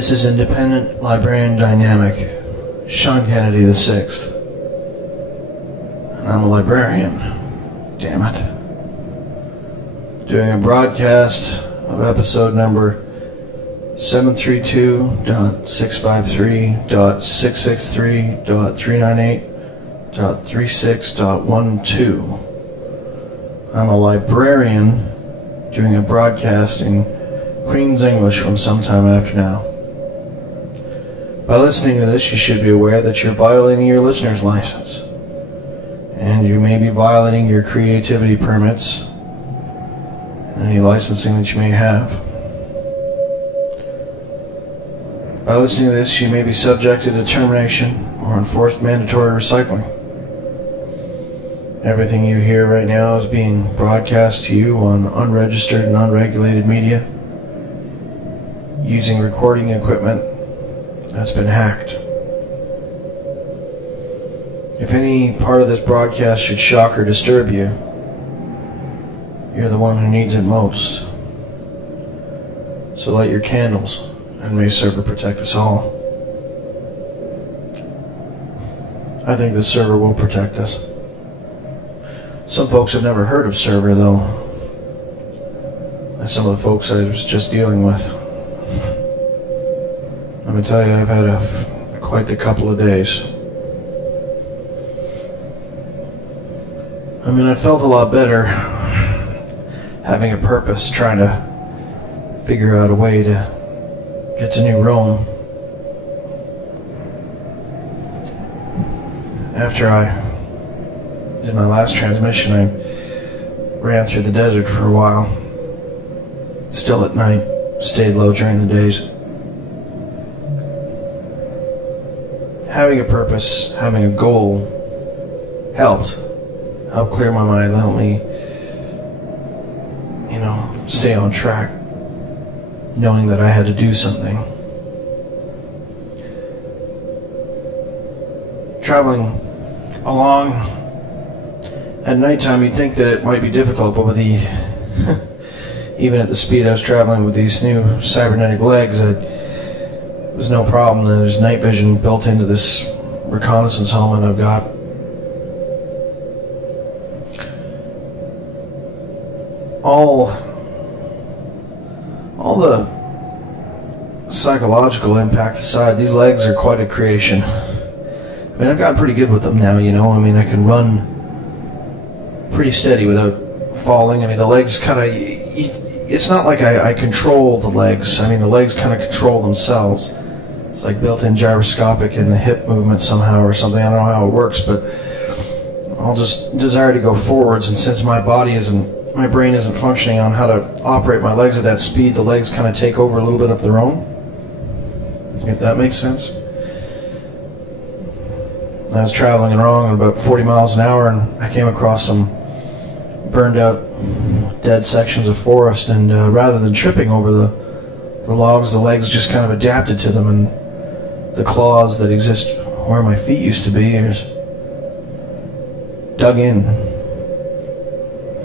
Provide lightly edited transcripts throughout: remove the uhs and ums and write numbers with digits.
This is Independent Librarian Dynamic, Sean Kennedy VI. And I'm a librarian. Damn it. Doing a broadcast of episode number 732.653.663.398.36.12. I'm a librarian doing a broadcast in Queen's English from sometime after now. By listening to this, you should be aware that you're violating your listener's license. And you may be violating your creativity permits and any licensing that you may have. By listening to this, you may be subjected to termination or enforced mandatory recycling. Everything you hear right now is being broadcast to you on unregistered and unregulated media using recording equipment that's been hacked. If any part of this broadcast should shock or disturb you, you're the one who needs it most. So light your candles, and may server protect us all. I think this server will protect us. Some folks have never heard of server, though. That's some of the folks I was just dealing with. Let me tell you, I've had quite the couple of days. I mean, I felt a lot better having a purpose, trying to figure out a way to get to New Rome. After I did my last transmission, I ran through the desert for a while. Still at night, stayed low during the days. Having a purpose, having a goal helped clear my mind, helped me, stay on track, knowing that I had to do something. Traveling along at nighttime, you'd think that it might be difficult, but with the even at the speed I was traveling with these new cybernetic legs, it was no problem. There's night vision built into this reconnaissance helmet I've got. All the psychological impact aside, these legs are quite a creation. I mean, I've gotten pretty good with them now, I mean, I can run pretty steady without falling. I mean, the legs kind of... It's not like I control the legs. I mean, the legs kind of control themselves. It's like built-in gyroscopic in the hip movement somehow or something. I don't know how it works, but I'll just desire to go forwards, and since my brain isn't functioning on how to operate my legs at that speed, the legs kind of take over a little bit of their own. If that makes sense. I was traveling along at about 40 miles an hour, and I came across some burned out dead sections of forest, and rather than tripping over the logs, the legs just kind of adapted to them, and the claws that exist where my feet used to be just dug in.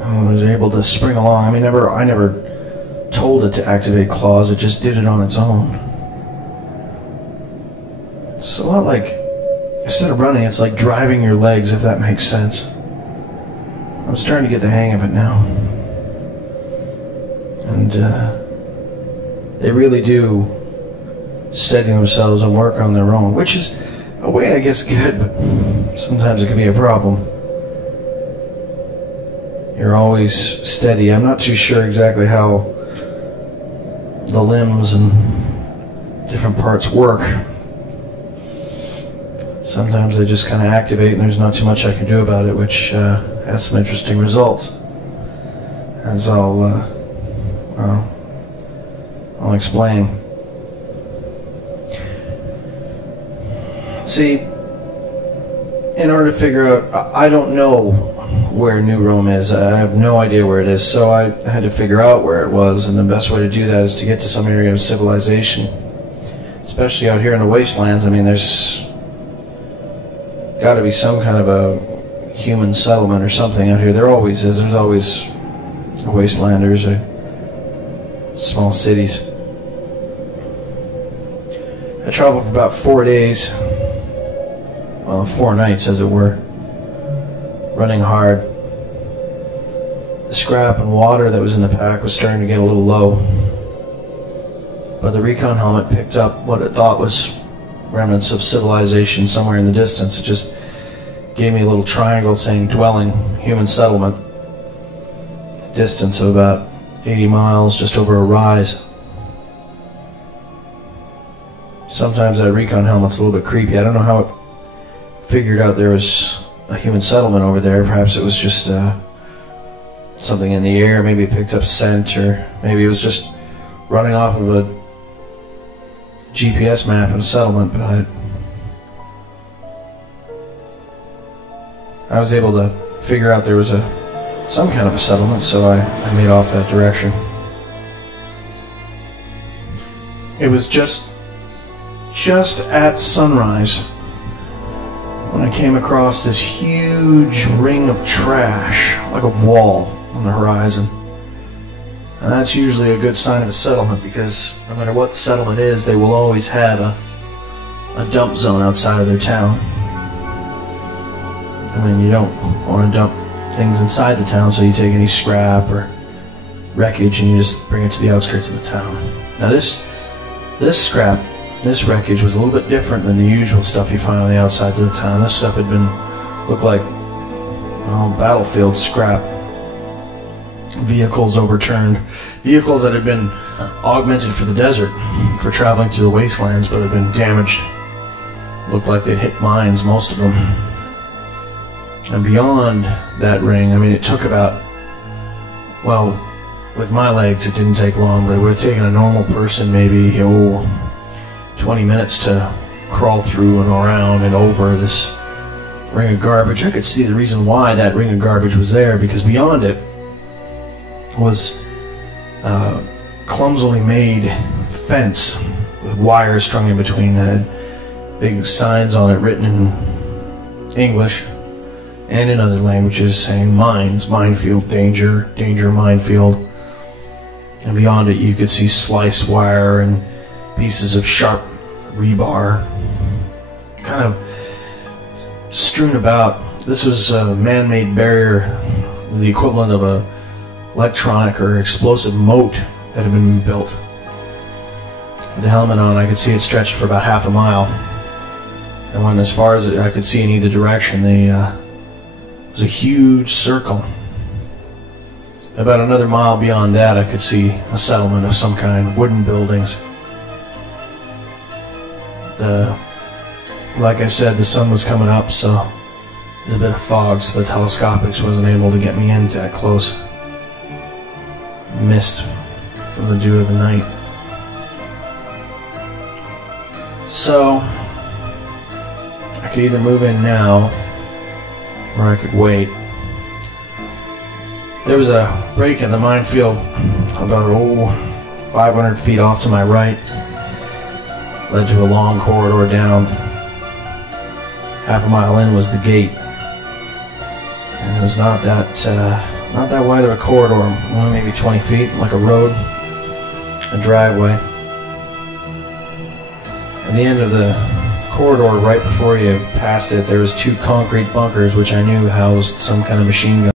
I was able to spring along. I mean, I never told it to activate claws, it just did it on its own. It's a lot like, instead of running, it's like driving your legs, if that makes sense. I'm starting to get the hang of it now. And they really do steady themselves and work on their own, which is a way, I guess, good, but sometimes it can be a problem. You're always steady. I'm not too sure exactly how the limbs and different parts work. Sometimes they just kind of activate and there's not too much I can do about it, which has some interesting results. As I'll explain. See, in order to figure out, I don't know where New Rome is. I have no idea where it is, so I had to figure out where it was, and the best way to do that is to get to some area of civilization, especially out here in the wastelands. I mean, there's got to be some kind of a human settlement or something out here. There always is. There's always wastelanders or small cities. I traveled for about 4 days, well, 4 nights as it were, running hard. The scrap and water that was in the pack was starting to get a little low, but the recon helmet picked up what it thought was remnants of civilization somewhere in the distance. It just gave me a little triangle saying dwelling, human settlement, a distance of about 80 miles, just over a rise. Sometimes that recon helmet's a little bit creepy. I don't know how it figured out there was a human settlement over there. Perhaps it was just something in the air. Maybe it picked up scent, or maybe it was just running off of a GPS map in a settlement. But I was able to figure out there was some kind of a settlement, so I made off that direction. It was just at sunrise when I came across this huge ring of trash, like a wall on the horizon. And that's usually a good sign of a settlement, because no matter what the settlement is, they will always have a dump zone outside of their town. I mean, you don't want to dump things inside the town, so you take any scrap or wreckage and you just bring it to the outskirts of the town. Now this scrap, this wreckage was a little bit different than the usual stuff you find on the outsides of the town. This stuff had looked like, well, battlefield scrap. Vehicles overturned. Vehicles that had been augmented for the desert, for traveling through the wastelands, but had been damaged. Looked like they'd hit mines, most of them. And beyond that ring, I mean, it took about, well, with my legs it didn't take long, but it would have taken a normal person maybe 20 minutes to crawl through and around and over this ring of garbage. I could see the reason why that ring of garbage was there, because beyond it was a clumsily made fence with wires strung in between that had big signs on it written in English and in other languages saying mines, minefield, danger, danger, minefield. And beyond it you could see sliced wire and pieces of sharp rebar kind of strewn about. This was a man-made barrier, the equivalent of a electronic or explosive moat that had been built. With the helmet on, I could see it stretched for about half a mile, and when as far as I could see in either direction, it was a huge circle. About another mile beyond that, I could see a settlement of some kind, wooden buildings. Like I said, the sun was coming up, so there's a bit of fog, so the telescopics wasn't able to get me in that close. Mist from the dew of the night. So I could either move in now, or I could wait. There was a break in the minefield about 500 feet off to my right. Led to a long corridor down. Half a mile in was the gate, and it was not that wide of a corridor, only maybe 20 feet, like a road, a driveway. At the end of the corridor, right before you passed it, there was 2 concrete bunkers, which I knew housed some kind of machine gun.